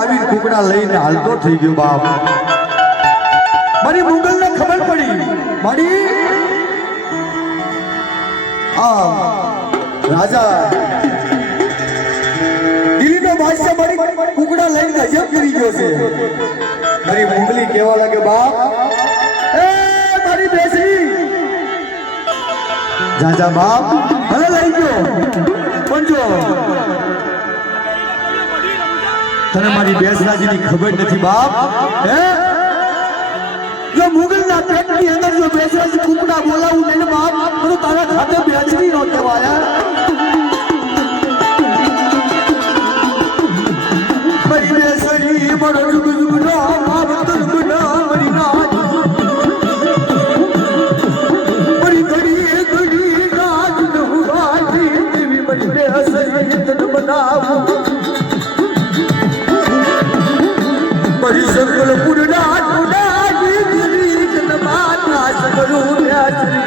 આવી કુકડા લઈને હાલતો થઈ ગયો બાપ મારી મુગલને ખબર પડી મારી રાજા દિલ્હીનો બાદશાહ મારી કુકડા લઈને ગજબ કરી ગયો છે મારી મુગલી કહેવા લાગે બાપ એ મારી બેસી જાજા બાપ ભલે લઈ ગયો પણ જો તને મારી બેસરાજીની ખબર નથી બાપ હે જો મુગલના પેટની અંદર જો બેસરાજી કુકડા બોલાવું ને બાપ તો તારા ખાતે બેસરી નો કહેવાય મારી બેસરી મારો જુગનો બાપ તરગના મારી નાજ મારી ઘડી ઘડી નાજ ન હુવાજી દેવી મારી બેસરી તન બનાવું મારી સકલ પૂર્ણા પૂર્ણા દેવી તન માતા સગરું બેસરી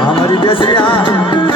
મારી બેસરી